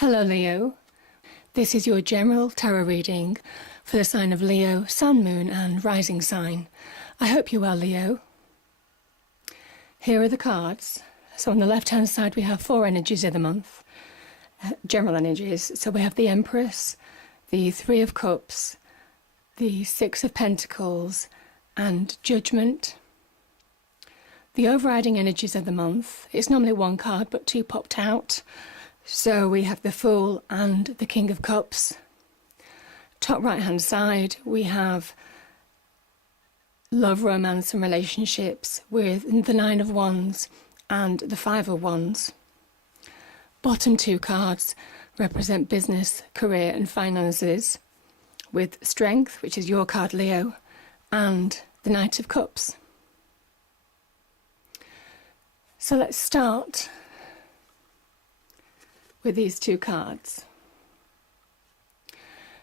Hello Leo, this is your general tarot reading for the sign of Leo, Sun, Moon and Rising sign. I hope you're well, Leo. Here are the cards. So on the left hand side we have 4 energies of the month, general energies. So we have the Empress, the 3 of Cups, the 6 of Pentacles and Judgment. The overriding energies of the month, it's normally 1 card but 2 popped out. So we have the Fool and the King of Cups. Top right hand side we have love, romance and relationships with the 9 of Wands and the 5 of Wands. Bottom 2 cards represent business, career and finances, with Strength, which is your card Leo, and the Knight of Cups. So let's start with these 2 cards.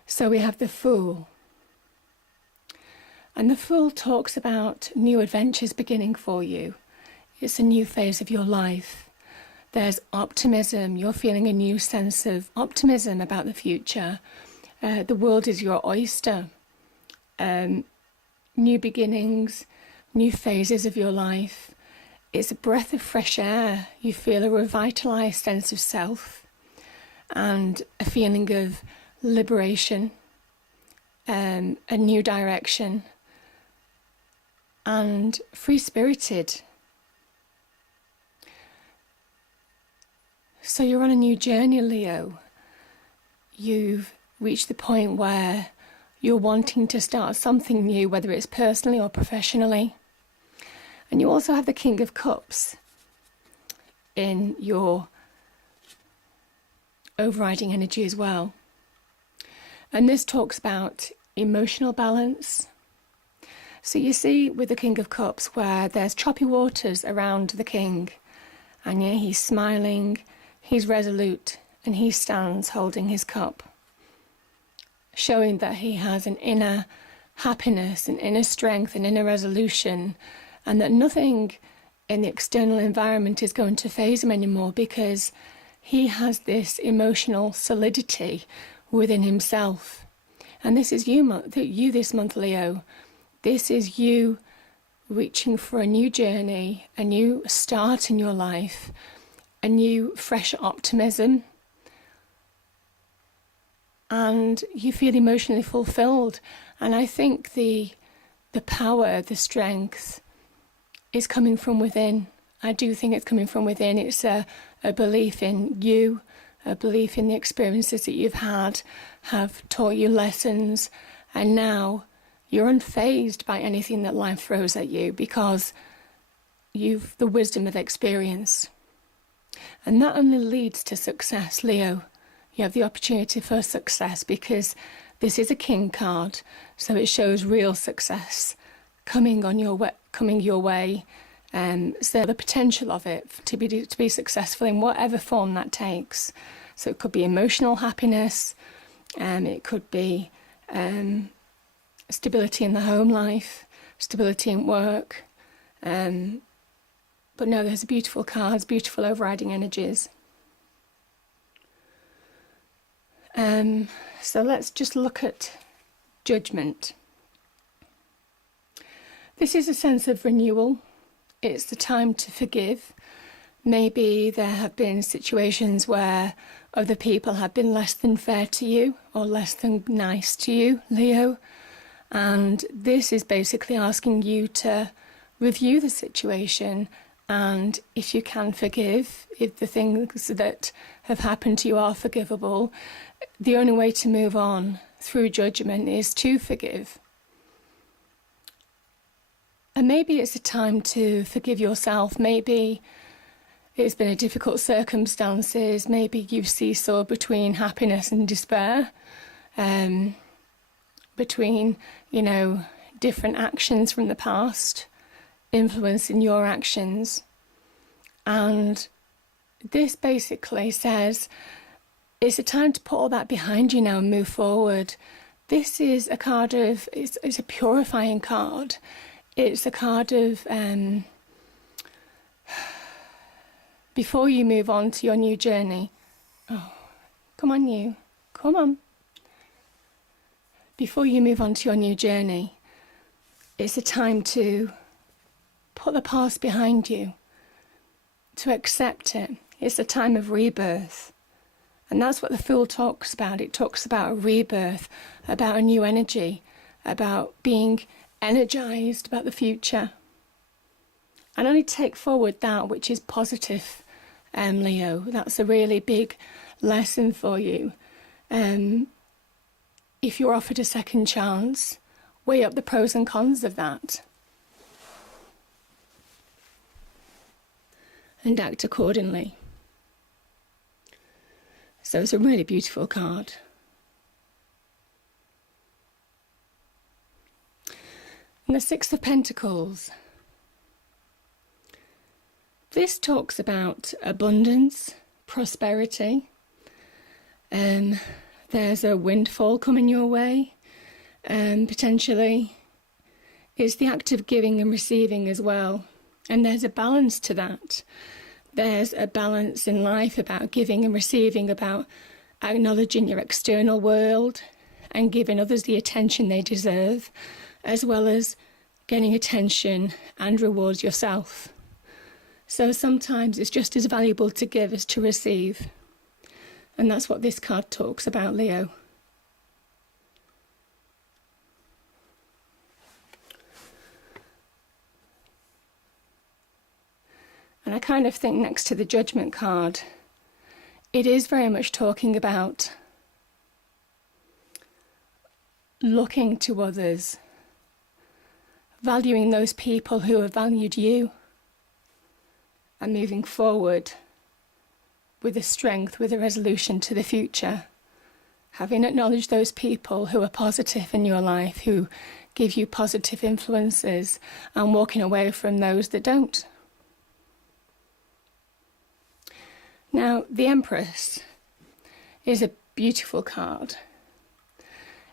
So we have the Fool, and the Fool talks about new adventures beginning for you. It's a new phase of your life. There's optimism. You're feeling a new sense of optimism about the future. The world is your oyster. New beginnings, new phases of your life. It's a breath of fresh air. You feel a revitalized sense of self and a feeling of liberation, a new direction, and free-spirited. So you're on a new journey, Leo. You've reached the point where you're wanting to start something new, whether it's personally or professionally. And you also have the King of Cups in your overriding energy as well. And this talks about emotional balance. So you see with the King of Cups where there's choppy waters around the king, and yeah, he's smiling, he's resolute, and he stands holding his cup, showing that he has an inner happiness, an inner strength, an inner resolution, and that nothing in the external environment is going to faze him anymore, because he has this emotional solidity within himself. And this is you this month, Leo. This is you reaching for a new journey, a new start in your life, a new fresh optimism. And you feel emotionally fulfilled. And I think the power, the strength is coming from within. I do think it's coming from within. It's a belief in you, a belief in the experiences that you've had, have taught you lessons, and now you're unfazed by anything that life throws at you because you've the wisdom of experience. And that only leads to success, Leo. You have the opportunity for success because this is a King card, so it shows real success coming your way. So the potential of it to be successful in whatever form that takes. So it could be emotional happiness, it could be stability in the home life, stability in work. But no, there's beautiful cards, beautiful overriding energies. So let's just look at Judgment. This is a sense of renewal. It's the time to forgive. Maybe there have been situations where other people have been less than fair to you or less than nice to you, Leo. And this is basically asking you to review the situation, and if you can forgive, if the things that have happened to you are forgivable, the only way to move on through judgment is to forgive. And maybe it's a time to forgive yourself. Maybe it's been a difficult circumstances. Maybe you seesaw between happiness and despair, between, different actions from the past influencing your actions. And this basically says it's a time to put all that behind you now and move forward. This is a card of, it's a purifying card. It's a card of before you move on to your new journey. Oh, Come on, you. Come on. Before you move on to your new journey, it's a time to put the past behind you, to accept it. It's a time of rebirth. And that's what the Fool talks about. It talks about a rebirth, about a new energy, about being energized about the future. And only take forward that which is positive, Leo. That's a really big lesson for you. If you're offered a second chance, weigh up the pros and cons of that. And act accordingly. So it's a really beautiful card. And the Six of Pentacles. This talks about abundance, prosperity. There's a windfall coming your way, potentially. It's the act of giving and receiving as well. And there's a balance to that. There's a balance in life about giving and receiving, about acknowledging your external world and giving others the attention they deserve, as well as getting attention and rewards yourself. So sometimes it's just as valuable to give as to receive. And that's what this card talks about, Leo. And I kind of think next to the Judgment card, it is very much talking about looking to others, valuing those people who have valued you, and moving forward with a strength, with a resolution to the future. Having acknowledged those people who are positive in your life, who give you positive influences, and walking away from those that don't. Now, the Empress is a beautiful card.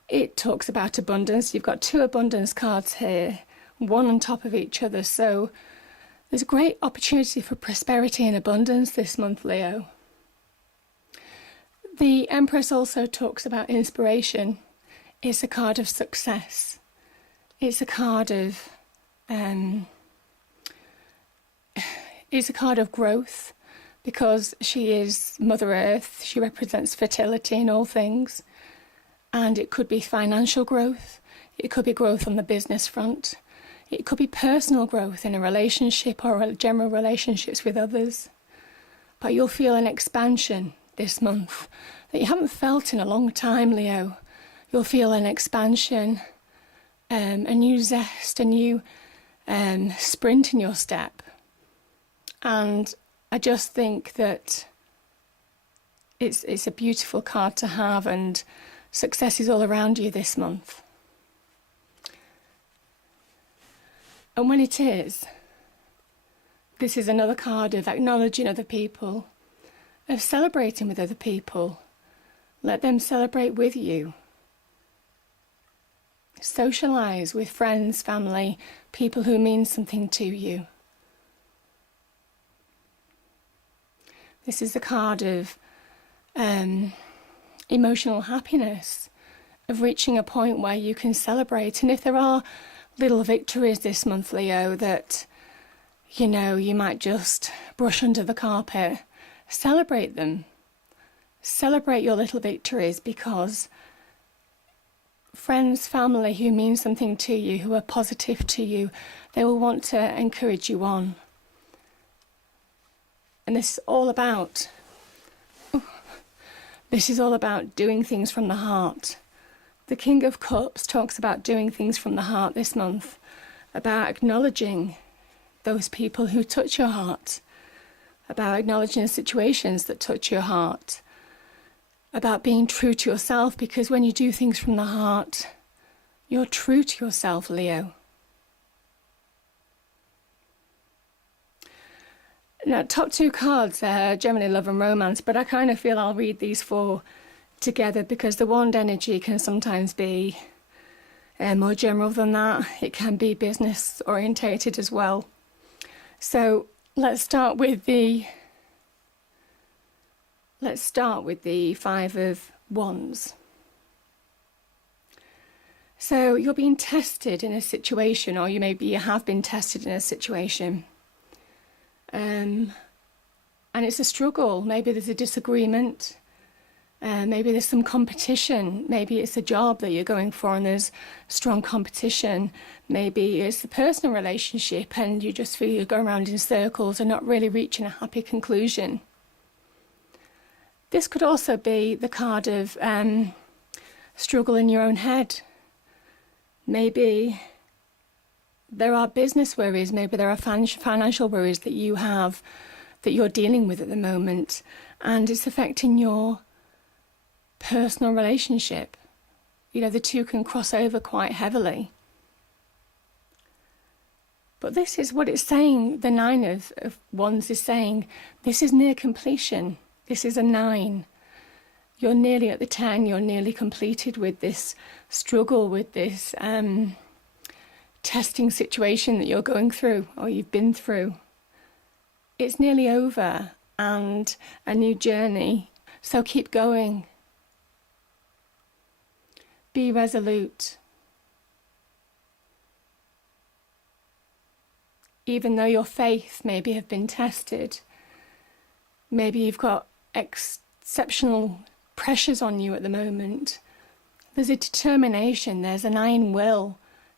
It talks about abundance. You've got two abundance cards here, one on top of each other. So there's a great opportunity for prosperity and abundance this month, Leo. The Empress also talks about inspiration. It's a card of success. It's a card of growth. Because she is Mother Earth, she represents fertility in all things. And it could be financial growth, it could be growth on the business front, it could be personal growth in a relationship or general relationships with others. But you'll feel an expansion this month that you haven't felt in a long time, Leo. You'll feel an expansion, a new zest, a new sprint in your step. And I just think that it's a beautiful card to have, and success is all around you this month. And when it is, this is another card of acknowledging other people, of celebrating with other people. Let them celebrate with you. Socialise with friends, family, people who mean something to you. This is the card of emotional happiness, of reaching a point where you can celebrate. And if there are little victories this month, Leo, that, you know, you might just brush under the carpet, celebrate them. Celebrate your little victories, because friends, family who mean something to you, who are positive to you, they will want to encourage you on. And this is all about doing things from the heart. The King of Cups talks about doing things from the heart this month, about acknowledging those people who touch your heart, about acknowledging the situations that touch your heart, about being true to yourself, because when you do things from the heart, you're true to yourself, Leo. Now, top two cards are Gemini, Love and Romance, but I kind of feel I'll read these four together, because the wand energy can sometimes be more general than that. It can be business orientated as well. So let's start with the Let's start with the Five of Wands. So you're being tested in a situation, or you have been tested in a situation. And it's a struggle. Maybe there's a disagreement. Maybe there's some competition. Maybe it's a job that you're going for and there's strong competition. Maybe it's a personal relationship and you just feel you're going around in circles and not really reaching a happy conclusion. This could also be the card of struggle in your own head. Maybe there are business worries, maybe there are financial worries that you have, that you're dealing with at the moment, and it's affecting your personal relationship. You know, the two can cross over quite heavily. But this is what it's saying. The Nine of Wands is saying, this is near completion. This is a 9. You're nearly at the 10. You're nearly completed with this struggle, with this testing situation that you're going through or you've been through. It's nearly over and a new journey. So keep going. Be resolute. Even though your faith maybe have been tested, maybe you've got exceptional pressures on you at the moment, there's a determination, there's an iron will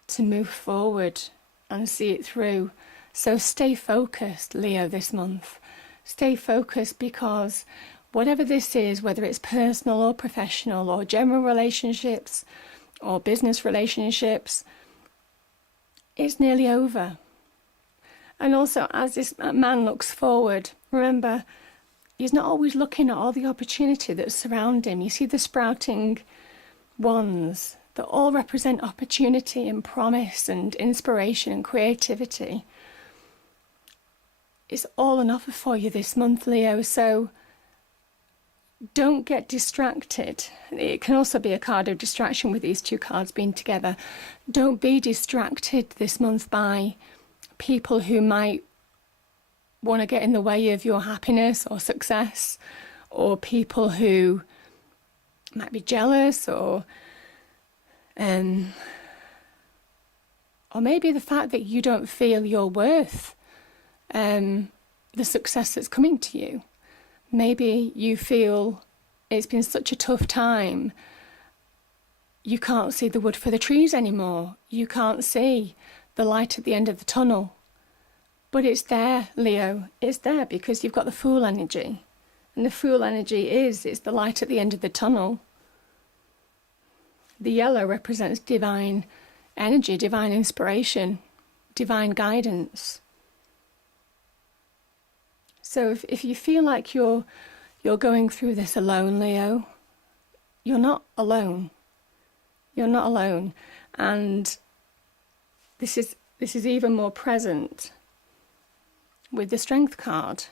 to move forward and see it through. So stay focused, Leo, this month. Stay focused, because whatever this is, whether it's personal or professional or general relationships or business relationships, it's nearly over. And also, as this man looks forward, remember, he's not always looking at all the opportunity that's surrounding him. You see the sprouting wands that all represent opportunity and promise and inspiration and creativity. It's all on offer for you this month, Leo, so don't get distracted. It can also be a card of distraction with these two cards being together. Don't be distracted this month by people who might want to get in the way of your happiness or success, or people who might be jealous, or maybe the fact that you don't feel you're worth the success that's coming to you. Maybe you feel it's been such a tough time, you can't see the wood for the trees anymore. You can't see the light at the end of the tunnel. But it's there, Leo. It's there because you've got the Fool energy. And the Fool energy it's the light at the end of the tunnel. The yellow represents divine energy, divine inspiration, divine guidance. So if you feel like you're going through this alone, Leo, you're not alone. You're not alone. And this is even more present with the Strength card,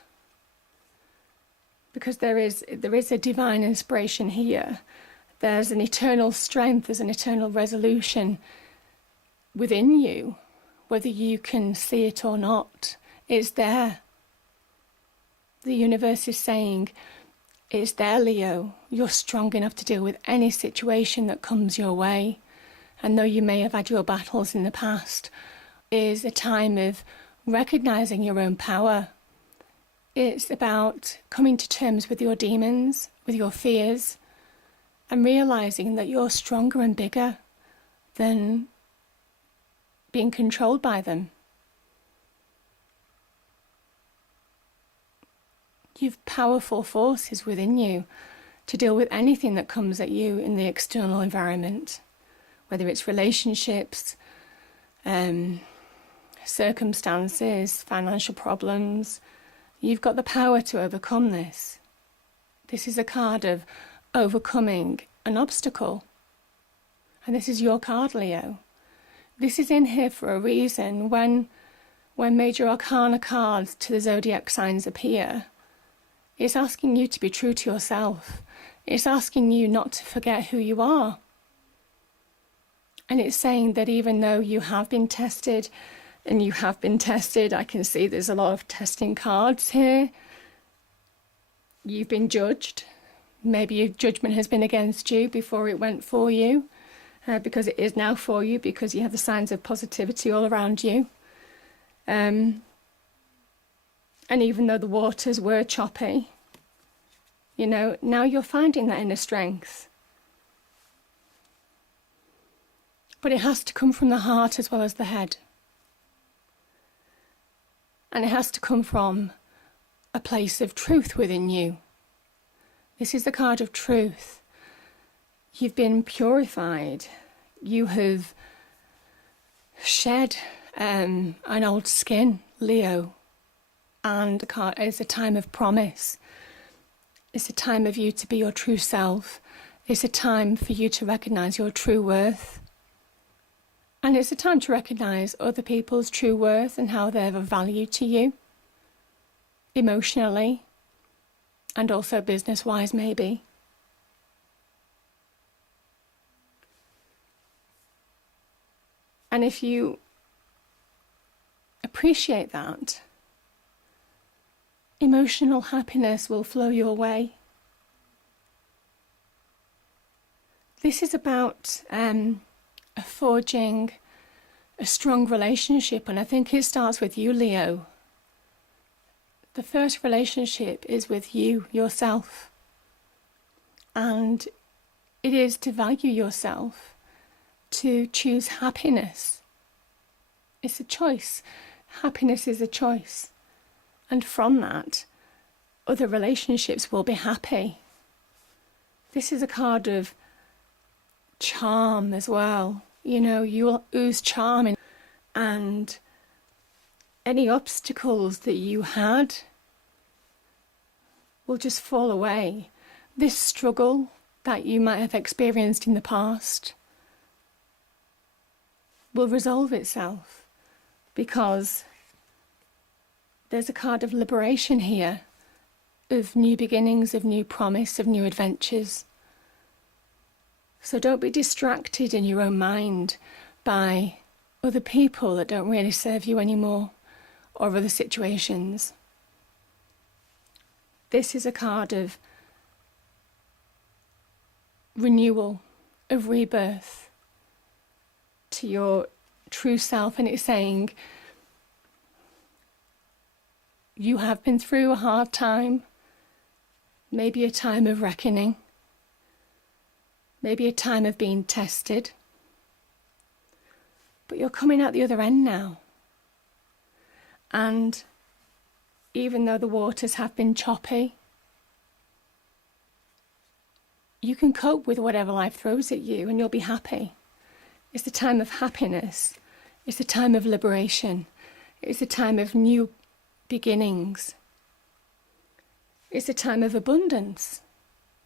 because there is a divine inspiration here. There's an eternal strength, there's an eternal resolution within you, whether you can see it or not. It's there. The universe is saying, it's there, Leo. You're strong enough to deal with any situation that comes your way. And though you may have had your battles in the past, is a time of recognizing your own power. It's about coming to terms with your demons, with your fears, and realizing that you're stronger and bigger than being controlled by them. You've powerful forces within you to deal with anything that comes at you in the external environment, whether it's relationships, circumstances, financial problems. You've got the power to overcome this. This is a card of overcoming an obstacle. And this is your card, Leo. This is in here for a reason. When major arcana cards to the zodiac signs appear, it's asking you to be true to yourself. It's asking you not to forget who you are. And it's saying that even though you have been tested, and you have been tested, I can see there's a lot of testing cards here. you've been judged. Maybe your judgment has been against you before it went for you, because it is now for you, because you have the signs of positivity all around you. And even though the waters were choppy, you know, now you're finding that inner strength. But it has to come from the heart as well as the head. And it has to come from a place of truth within you. This is the card of truth. You've been purified. You have shed an old skin, Leo. And the card is a time of promise. It's a time of you to be your true self. It's a time for you to recognise your true worth. And it's a time to recognise other people's true worth and how they're of value to you, emotionally, and also business-wise maybe. And if you appreciate that, emotional happiness will flow your way. This is about forging a strong relationship, and I think it starts with you, Leo. The first relationship is with you, yourself. And it is to value yourself, to choose happiness. It's a choice. Happiness is a choice. And from that, other relationships will be happy. This is a card of charm as well. You know, you'll ooze charm, and any obstacles that you had will just fall away. This struggle that you might have experienced in the past will resolve itself, because there's a card of liberation here, of new beginnings, of new promise, of new adventures. So don't be distracted in your own mind by other people that don't really serve you anymore, or other situations. This is a card of renewal, of rebirth to your true self, and it's saying you have been through a hard time, maybe a time of reckoning, maybe a time of being tested, but you're coming out the other end now. And even though the waters have been choppy, you can cope with whatever life throws at you, and you'll be happy. It's a time of happiness. It's a time of liberation. It's a time of new beginnings. It's a time of abundance,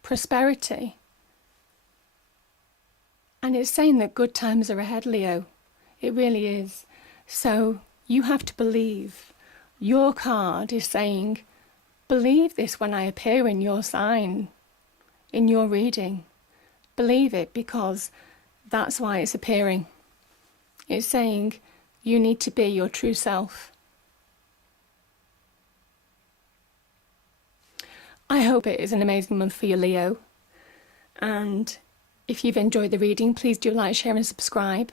prosperity. And it's saying that good times are ahead, Leo. It really is. So you have to believe. Your card is saying, believe this when I appear in your sign, in your reading. Believe it, because that's why it's appearing. It's saying you need to be your true self. I hope it is an amazing month for you, Leo. And if you've enjoyed the reading, please do like, share and subscribe.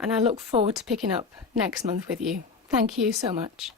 And I look forward to picking up next month with you. Thank you so much.